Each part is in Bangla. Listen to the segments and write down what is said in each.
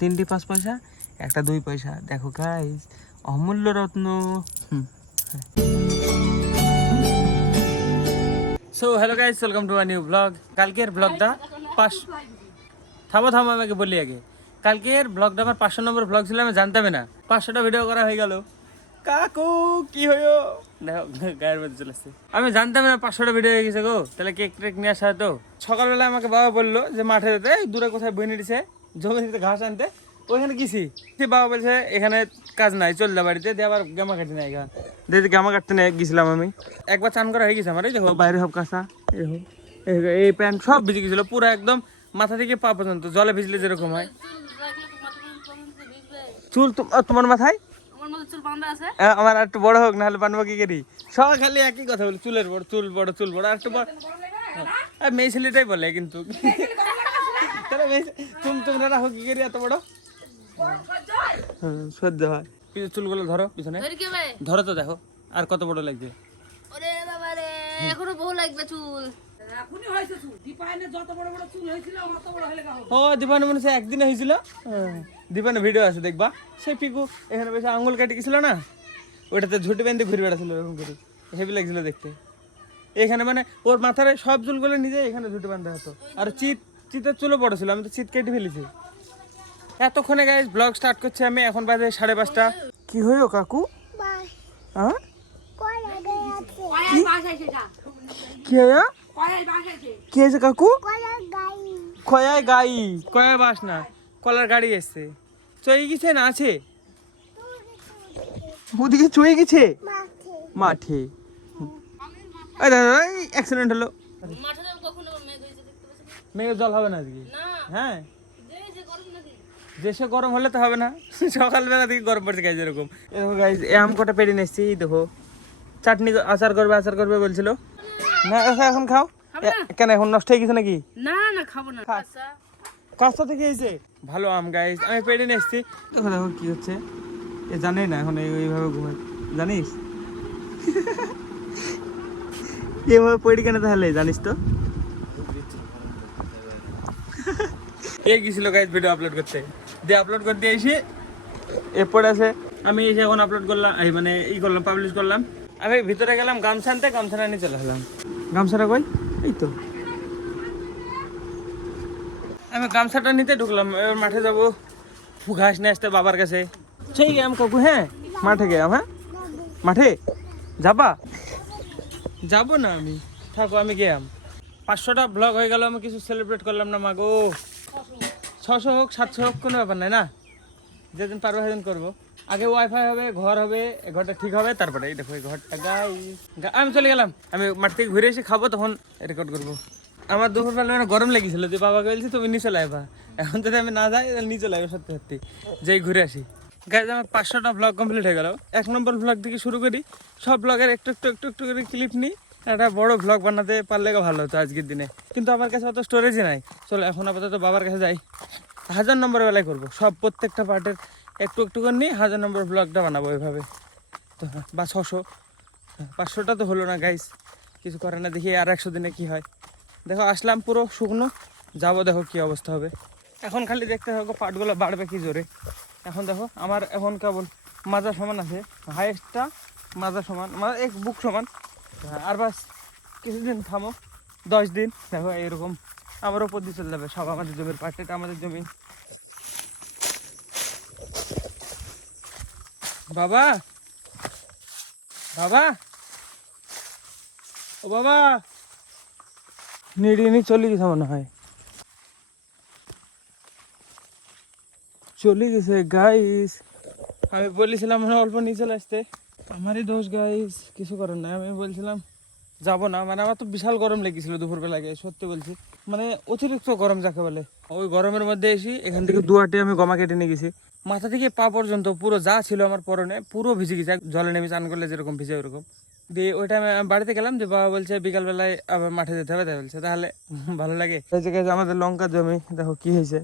3টি 5 পয়সা, একটা 2 পয়সা। দেখো গাইস, অমূল্য রত্ন। So hello guys, welcome to a new blog. কালকের ব্লগটা থামো আমাকে বলি আগে। কালকের ব্লগটা আমার 500 নম্বর ব্লগ ছিল, আমি জানতামই না 500টা ভিডিও করা হয়ে গেল। কাকু কি হইও, দেখো গায়ের মধ্যে চলে আসছে। আমি জানতাম না 500টা ভিডিও হয়ে গেছে গো। তাহলে কেক টেক নিয়ে আসা হতো। সকালবেলা আমাকে বাবা বললো যে মাঠে যেতে, এই দূরে কোথায় বইনে দিছে জমিতে ঘাস আনতে, ওইখানে গেছি। বাবা বলছে এখানে কাজ নাই, চল যা বাড়িতে, দিয়ে আবার গামা কাটি নাই গা, দিয়ে গামা কাটতে নিয়ে গেছিলাম আমি। একবার চান করা হয়ে গেছে আমার, এই দেখো বাইরে সব কাঁচা, এই প্যান্ট সব ভিজে গেছিল পুরো, একদম মাথা থেকে পা পর্যন্ত জলে ভিজলে যেরকম হয়। চুল তোমার মাথায়, আমার আর একটু বড় হোক, নাহলে বানবো কি করি। সব খালি একই কথা বলি, চুলের বড়, চুল বড়, চুল বড়, আর একটু বড়। মেয়ে ছেলেটাই বলে কিন্তু, তোমরা রাখো কি করি এত বড়, সহ্য হয়। চুলগুলো ধরো পিছনে, ধরো তো দেখো আর কত বড় লাগবে। এখনো বহু লাগবে চুল। ও দীপানে মনে হচ্ছে একদিনে হয়েছিল, দীপানে ভিডিও আছে দেখবা। সেই পিকু এখানে বেশি আঙুল কাটি গেছিল না, ওইটাতে ঝুটি বেঁধে ঘুরে বেড়াছিল এরকম করে, হেভি লাগছিল দেখতে। এখানে মানে ওর মাথার সব চুলগুলো নিজে এখানে ঝুটি বাঁধা হতো। আর চিতের চুলও বড় ছিল, আমি তো চিত কেটে ফেলেছি। এতক্ষণে গাইস ব্লগ স্টার্ট করছি আমি, এখন বাজে 5:30। কি হইও কাকু? হ্যাঁ কি হইও, কি হয়েছে কাকু? কয়ায় গাই, কয়ায় বাস না, কলার গাড়ি এসছে। চয়ে গেছে না আছে ওদিকে, চয়ে গেছে মাঠে। অ্যাক্সিডেন্ট হলো, মেঘের জল হবে না আজকে। হ্যাঁ দেশে গরম হলে তো হবে না, সকালবেলা থেকে গরম পড়ছে গাইজ এরকম। দেখো গাইজ এই আম কটা পেড়ে নিচ্ছি, দেখো চাটনি আচার করবে বলছিল না। এখন খাও কেন, এখন নষ্ট হয়ে গেছে নাকি? না না খাবো না, কাঁচা থেকে এসে ভালো আম গাইজ, আমি পেড়ে নিয়ে এসছি। দেখো দেখো কি হচ্ছে, এ জানে না এখন এইভাবে ঘুমায়, জানিস এভাবে পড়ি কেন তাহলে, জানিস তো। এ গেছিল গাইজ ভিডিও আপলোড করতে, দিয়ে আপলোড করতে এসে এরপর আছে আমি এসে এখন আপলোড করলাম, এই মানে করলাম, পাবলিশ করলাম। আমি ভিতরে গেলাম গামছা আনতে, গামছা নিয়ে চলে আসলাম। গামছাটা কই, এই তো। আমি গামছাটা নিতে ঢুকলাম, এবার মাঠে যাবো ঘাস নিয়ে আসতে বাবার কাছে। সেই গেলাম কাকু, হ্যাঁ মাঠে গেলাম। হ্যাঁ মাঠে যাবো না আমি, থাকো আমি গেলাম। 500টা ব্লগ হয়ে গেল, আমি কিছু সেলিব্রেট করলাম না মাগো। 600 হোক 700 হোক কোনো ব্যাপার নাই না, যেদিন পারবো সেদিন করবো। আগে ওয়াইফাই হবে, ঘর হবে, ঘরটা ঠিক হবে, তারপরে এই দেখো এই ঘরটা আমি চলে গেলাম। আমি মাঠ থেকে ঘুরে এসে খাবো, তখন রেকর্ড করবো। আমার দুপুরবেলা মানে গরম লেগেছিল, যে বাবাকে বলছি তুমি নিচে লাইবা, এখন যদি আমি না যাই তাহলে নিচে লাইবা সত্যি সত্যি, যেই ঘুরে আসি। গাইজ আমার 500টা ব্লগ কমপ্লিট হয়ে গেল। 1 নম্বর ব্লগ থেকে শুরু করি, সব ব্লগের একটু একটু একটু একটু করে ক্লিপ নিই। একটা বড় ব্লগ বানাতে পারলে ভালো হতো আজকের দিনে, কিন্তু আমার কাছে অত স্টোরেজই নাই। চলো এখন আপাতত বাবার কাছে যাই, 1000 নম্বর বেলায় করবো সব, প্রত্যেকটা পার্টের একটু একটু করে নিয়ে 1000 নম্বর ব্লগটা বানাবো ওইভাবে। তো বা 600, 500টা তো হলো না গাইস, কিছু করে না, দেখি আর 100 দিনে কি হয়। দেখো আসলাম পুরো শুকনো, যাবো দেখো কি অবস্থা হবে। এখন খালি দেখতে থাকো পাটগুলো বাড়বে কি জোরে। এখন দেখো আমার এখন কেবল মাজা সমান আছে, হাইয়েস্টটা মাজা সমান, মানে এক বুক সমান। আর বাস কিছুদিন থামো, 10 দিন, দেখো এরকম আমার ওপর দিয়ে চলে যাবে সব। আমাদের জমির পাট, এটা আমাদের জমি। বাবা বাবা ও বাবা, নিয়ে চলে গেছে মনে হয়, চলে গেছে গাইস। আমি বলেছিলাম মানে অল্প নিয়ে চলে আসতে, আমারই দোষ গাইস, কিছু করার নাই। আমি বলছিলাম যাবো না, মানে আমার তো বিশাল গরম লেগেছিল দুপুরবেলা, সত্যি বলছি, মানে অতিরিক্ত গরম যাকে বলে। ওই গরমের মধ্যে এসে এখান থেকে দুয়াটে আমি গমা কেটে নিয়ে গেছি, মাথা থেকে পা পর্যন্ত পুরো যা ছিল আমার পরনে পুরো ভিজে গেছে, জলে নেমে চান করলে যেরকম ভিজে ওরকম। দিয়ে ওই টাইমে আমি বাড়িতে গেলাম, যে বাবা বলছে বিকালবেলায় আবার মাঠে যেতে হবে, তাই বলছে তাহলে ভালো লাগে। এই যে আমাদের লঙ্কা জমি, দেখো কি হয়েছে,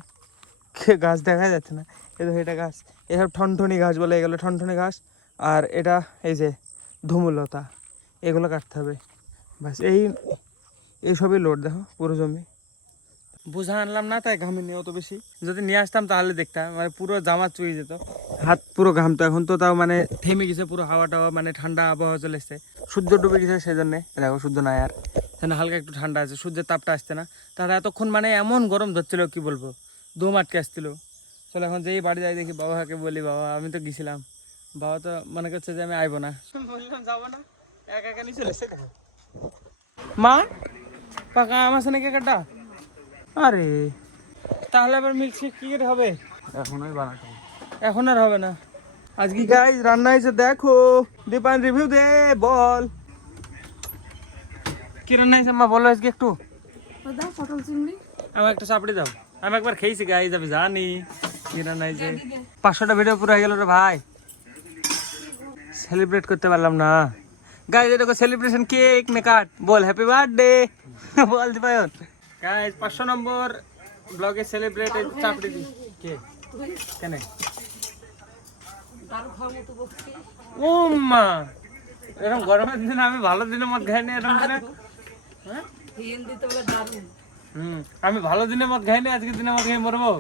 গাছ দেখা যাচ্ছে না, এই দেখো এটা গাছ, এসব ঠনঠনি ঘাস বলে, এগুলো ঠনঠনি ঘাস। আর এটা এই যে ধুমুলতা, এগুলো কাটতে হবে, বাস এইসবই লোড। দেখো পুরো জমি বোঝা আনলাম না, তাই ঘামে নিয়ে অত বেশি। যদি নিয়ে আসতাম তাহলে দেখতাম, মানে পুরো জামা চুয়ে যেত, হাত পুরো ঘামতো। এখন তো তাও মানে থেমে গেছে পুরো, হাওয়া টাওয়া মানে ঠান্ডা আবহাওয়া চলে এসছে। সূর্য ডুবে গেছে সেই জন্যে, দেখো সূর্য নাই আর, সেখানে হালকা একটু ঠান্ডা আছে, সূর্যের তাপটা আসছে না। তাহলে এতক্ষণ মানে এমন গরম ধরছিল কি বলবো, দম আটকে আসছিল। চলো এখন যেই বাড়ি যাই দেখি বাবাকে বলি, বাবা আমি তো গেছিলাম। বাবা তো মনে করছে যে আমি আইবো না, বললাম যাবো না, একা একা নিয়ে চলে এসছে। দেখো মা, পাকা আম আছে নাকি একটা? আরে তাহলে আবার মিল্কশেক কি করে হবে? এখনই বানাতে এখন আর হবে না। আজকে গাইস রান্না হয়েছে, দেখো দীপান রিভিউ দে, বল কি রান্না হয়েছে মা, বলো আজকে একটু। দাও পটল চিংড়ি। আমার একটা চাপড়ি দাও, আমি একবার খেয়েছি গাইস, আমি জানি কি রান্না হয়েছে। 500টা ভিডিও পুরো হয়ে গেল রে ভাই, সেলিব্রেট করতে পারলাম না গাইস। দেখো সেলিব্রেশন কেক নে কাট, বল হ্যাপি বার্থডে বল দীপায়ন। গাইস 500 নম্বর ব্লগে সেলিব্রেট চাপড়ি দি কে কেন? ও মা, এরকম গরমের দিনে আমি ভালো দিনে মদ খাইনি, এরকম দিনে হ্যাঁ? আমি ভালো দিনে মদ খাইনি, আজকে দিনে মদ খাই মরবো?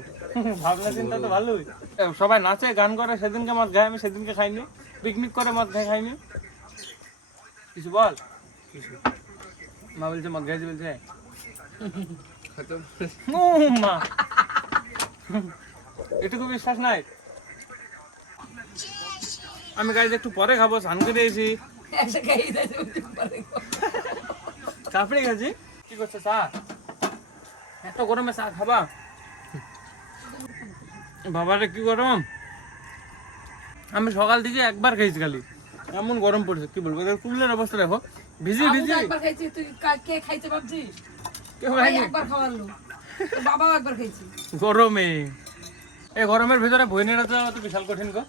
ভাবনা চিন্তা তো ভালোই। সবাই নাচে গান করে সেদিনকে মদ খাই, আমি সেদিনকে খাইনি। পিকনিক করে মদ খাইনি। কিছু বল, কিছু মা বলছে মদ খাইছি, বলছে ও মা, এটুকু বিশ্বাস নাই। আমি গাইজ একটু পরে খাবো, স্নান করে এসেছি, চাপড়ে গেছি। কি করছো চা? এত গরমে চা খাবা? বাবারে কি গরম, আমি সকাল থেকে একবার খেয়েছি খালি, এমন গরম পড়ছে কি বলবো। চুলের অবস্থা দেখো, ভিজে ভিজে। একবার খাইছি, তুই কে খাইতে ভাবছিস? কেউ খায়নি একবার খাওয়ালো, তোর বাবাও একবার খাইছি। গরমে, এই গরমের ভিতরে বই নিয়ে যাওয়া তো বিশাল কঠিন গো,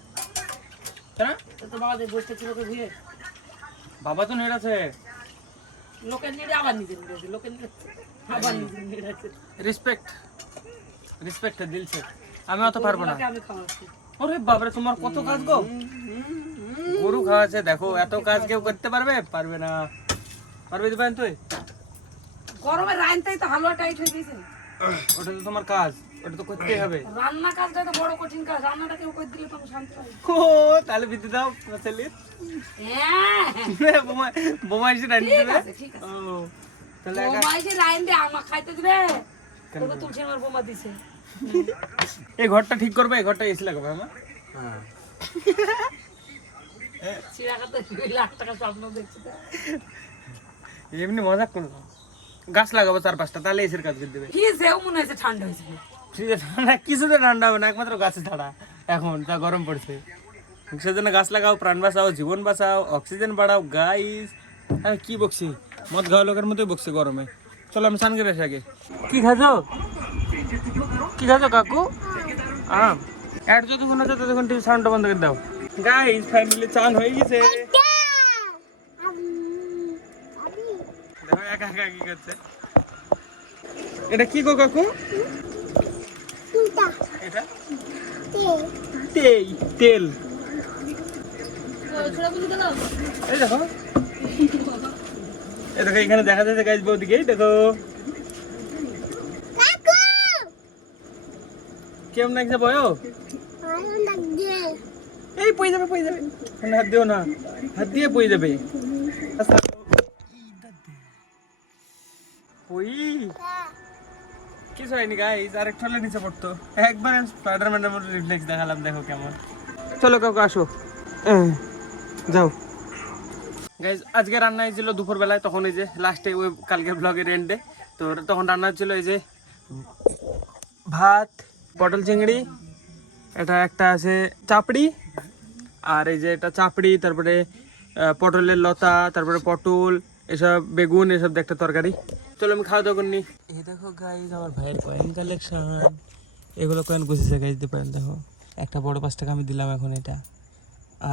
তাই না? তোর বাবা যে বসতে ছিল তোর ভিড়ে, বাবা তো নেড়েছে, লোকের নিয়ে আবার নিজে নিয়ে লোকের নিয়ে আবার নিজে নিয়ে রেসপেক্ট রেসপেক্ট দিলছে। আমি অত পারবো না। আমি খাওয়াচ্ছি। ওরে বাবারে, তোমার কত কাজ গো, গরু খাওয়াছে দেখো, এত কাজ কেউ করতে পারবে? পারবে না। পারবে দিবেন তুই? গরমে রাইনটাই তো হালুয়া টাইট হয়ে গেছে। ওটা তো তোমার কাজ, ওটা তো করতেই হবে। রান্না কাজটা তো বড় কঠিন কাজ, রান্নাটা কেউ করে দিলে তো আমি শান্তি পাই। ও তাহলে বিদ্যুৎ দাও ছেলে, হ্যাঁ বোমা বোমা এসে রান্না ঠিক দেবে। আছে, ঠিক আছে। ও তাহলে ও মাইসে রাইন দে আমা খাইতে দিবে, কেন তোকে তুলসী আমার বোমা দিছে। এই ঘরটা ঠিক করবে, এই ঘরটা এসে লাগাবে আমার। চিরাকাতে 2 লাখ টাকা স্বপ্ন দেখছি তো। এমনি মজা করবো, গাছ লাগাবো 4-5টা, তাহলে এসির কাজ করে দেবে। কি সেও মনে হয়েছে ঠান্ডা হয়েছে। ফ্রিজে ঠান্ডা, কিছুতে ঠান্ডা হবে না, একমাত্র গাছে ছাড়া। এখন যা গরম পড়ছে, সেজন্য গাছ লাগাও, প্রাণ বাঁচাও, জীবন বাঁচাও, অক্সিজেন বাড়াও। গাইস আমি কি বকছি, মদ খাওয়া লোকের মতোই বকছি গরমে। চলো আমি স্নান করে আসি আগে। কি খাচ্ছো, কি খাচ্ছো কাকু? আম অ্যাড যতক্ষণ আছে ততক্ষণ টিভি সাউন্ডটা বন্ধ করে দাও। গাইস ফাইনালি চান হয়ে গেছে। দেখো একা একা কি করছে। এটা কি গো কাকু? এটা তেল, তেল। এই দেখো, এই দেখো এখানে দেখা যাচ্ছে গাইস, বৌদিকে দেখো কেমন লাগছে বয়ো। এই পড়ে যাবে, পড়ে যাবে, হাত দিও না, হাত দিয়ে পড়ে যাবে। ওই কিছু হয়নি গাইস, আরেকটু হলে নিচে পড়তো। একবার স্পাইডারম্যানের মতো রিফ্লেক্স দেখালাম, দেখো কেমন। চলো কাকু আসো, যাও। গাইস আজকে রান্না হয়েছিল দুপুরবেলায়, তখন এই যে লাস্টে ওই কালকে ব্লগের এন্ডে, তো তখন রান্না হচ্ছিল এই যে ভাত, পটল চিংড়ি, এটা একটা আছে চাপড়ি, আর এই যে এটা চাপড়ি, তারপরে পটলের লতা, তারপরে পটল, এসব বেগুন, এসব একটা তরকারি। চলো আমি খাওয়া দাওয়া করিনি। এই দেখো গাইস আমার ভাইয়ের কয়েন কালেকশন, এগুলো কয়েন গুছিয়েছে গাইস, দিতে পারেন। দেখো একটা বড় 5 টাকা আমি দিলাম এখন এটা,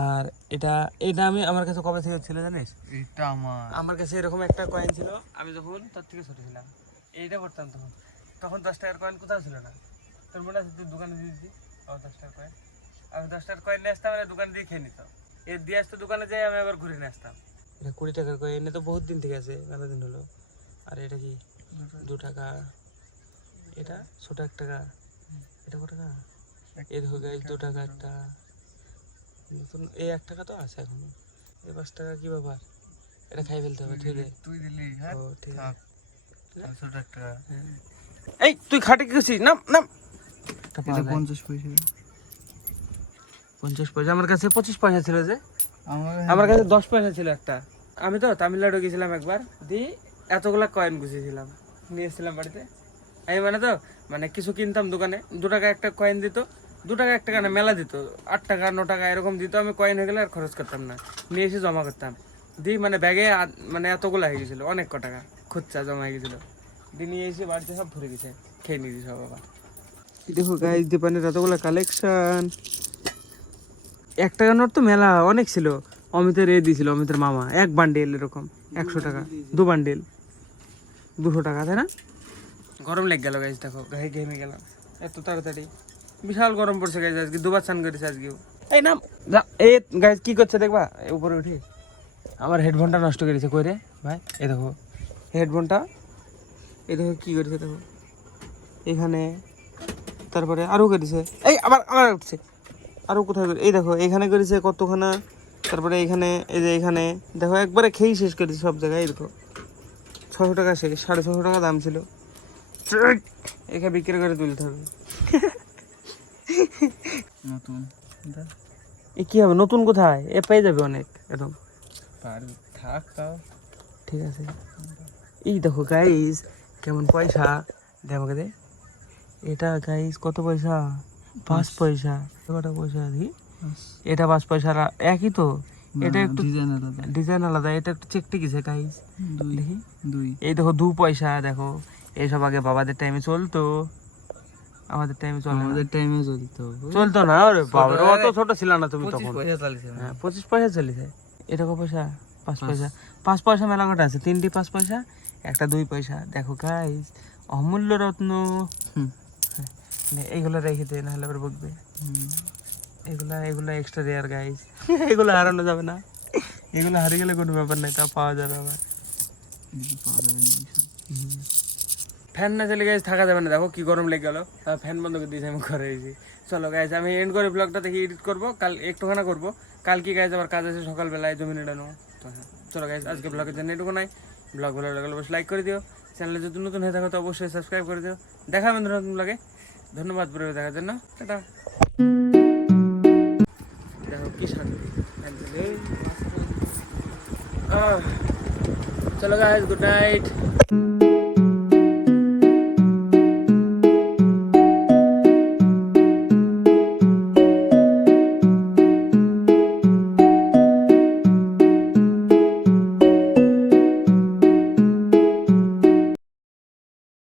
আর এটা এটা আমি আমার কাছে কবে থেকে ছিল জানিস? এটা আমার কাছে এরকম একটা কয়েন ছিল, আমি যখন তার থেকে ছোট ছিলাম এইটা করতাম, তখন তখন 10 টাকার কয়েন কোথাও ছিল না। তোর মনে আছে তুই দোকানে দিয়ে দিতি আমার 10 টাকার কয়েন? আমি 10 টাকার কয়েন নিয়ে আসতাম, আর দোকানে দিয়ে খেয়ে নিতাম। এর দিয়ে আসতো দোকানে যাই, আমি আবার ঘুরে নিয়ে আসতাম। এটা 20 টাকার কয়েন, তো বহুত দিন থেকে আছে, মেলা দিন হলো। আর এটা কি 2 টাকা, এটা ছোট 1 টাকা, এটা কত টাকা? এই দেখো গাইস 2 টাকা একটা নতুন, এই 1 টাকা তো আছে এখন, এই 5 টাকা কি ব্যাপার? এটা খাই ফেলতে হবে, ঠিক আছে? তুই দিলি হ্যাঁ, ও ঠিক থাক আছে। ছোট একটা এই তুই খাটে কি করছিস? নাম নাম। এটা 50 পয়সা 50 পয়সা, আমার কাছে 25 পয়সা ছিল যে, আমার আমার কাছে 10 পয়সা ছিল একটা। আমি তো তামিলনাড়ু গেছিলাম একবার, দি এতগুলা কয়েন গুছিয়েছিলাম, নিয়ে এসেছিলাম বাড়িতে। আমি মানে কিছু কিনতাম দোকানে, 2 টাকা একটা কয়েন দিত, 2 টাকা 1 টাকা না মেলা দিত, 8 টাকা 9 টাকা এরকম দিত। আমি কয়েন হয়ে গেলে আর খরচ করতাম না, নিয়ে এসে জমা করতাম। দি মানে ব্যাগে মানে এতগুলা হয়ে গেছিল, অনেক ক টাকা খুচরা জমা হয়ে গেছিল। দি নিয়ে এসে বাড়িতে সব ভরে গেছে, খেয়ে নিয়ে সব বাবা। দেখো গাইস দীপানের এতগুলা কালেকশন। 1 টাকা নোট তো মেলা অনেক ছিল। অমিতের দিয়েছিল, অমিতের মামা 1 বান্ডেল এরকম 100 টাকা, 2 বান্ডেল 200 টাকা, তাই না? গরম লেগে গেল গাইস, দেখো গায়ে ঘেমে গেলাম এত তাড়াতাড়ি। বিশাল গরম পড়ছে গাইস, আজকে 2 বার স্নান করেছে আজকেও। এই নাম এই গাইস কি করছে দেখবা, উপরে উঠি আমার হেডফোনটা নষ্ট করেছে কই রে ভাই? এই দেখো হেডফোনটা, এই দেখো কি করেছে দেখো এখানে, তারপরে আরো করেছে, এই আবার উঠছে, আরো কোথায় এই দেখো এখানে করেছে কতখানা, তারপরে এখানে, এই যে এখানে দেখো একবারে খেয়েই শেষ করেছে সব জায়গায়। এই দেখো 600 টাকা শেষ, 650 টাকা দাম ছিল। এখানে বিক্রি করে তুলতে হবে। নতুন এ কি হবে নতুন, কোথায় এ পেয়ে যাবে অনেক এরকম। থাক তাও ঠিক আছে। এই দেখো গাইস কেমন পয়সা, দে আমাকে দে। এটা গাইস কত পয়সা? 5 পয়সা। কত পয়সা দি? এটা 5 পয়সা, একই তো। এটা একটু ডিজাইন আলাদা, এটা একটু চেকটি গেছে গাইস। দেখি 2 এই দেখো 2 পয়সা, দেখো এইসব আগে বাবাদের টাইমে চলতো, আমাদের টাইমে চলে না। আমাদের টাইমে চলতো না, আরে বাবা অত ছোট ছিল না তুমি তখন। 25 পয়সা চালিছে হ্যাঁ 25 পয়সা চলেছে। এটা কত পয়সা? 5 পয়সা। 5 পয়সা মেলা কটা আছে, 3টি 5 পয়সা, একটা 2 পয়সা। দেখো গাইস অমূল্য রত্ন। এইগুলো রেখে দে, নাহলে আবার বকবে। এগুলা এক্সট্রা রেয়ার গাইস, এগুলো হারানো যাবে না। এগুলো হারিয়ে গেলে কোনো ব্যাপার নাই, তা পাওয়া যাবে আবার। ফ্যান না চলে গাইস থাকা যাবে না, দেখো কি গরম লেগে গেল। ফ্যান বন্ধ করে দিয়েছি, আমি ঘরে এসেছি। চলো গাইস আমি এন্ড করে ব্লগটা দেখি এডিট করবো, কাল একটুখানা করবো। কাল কি গাইস আমার কাজ আছে সকালবেলায় জমি নেড়ানো। তো হ্যাঁ চলো গাইস আজকে ব্লগের জন্য এটুকু নাই। ব্লগ ভালো লাগলে অবশ্যই লাইক করে দিও, চ্যানেলে যদি নতুন হয়ে থাকো তো অবশ্যই সাবস্ক্রাইব করে দিও। দেখা হবে নতুন ব্লগে। ধন্যবাদ পুরো দেখার জন্য, টাটা। দেখো কি শান্তি। চলো গাইস গুড নাইট।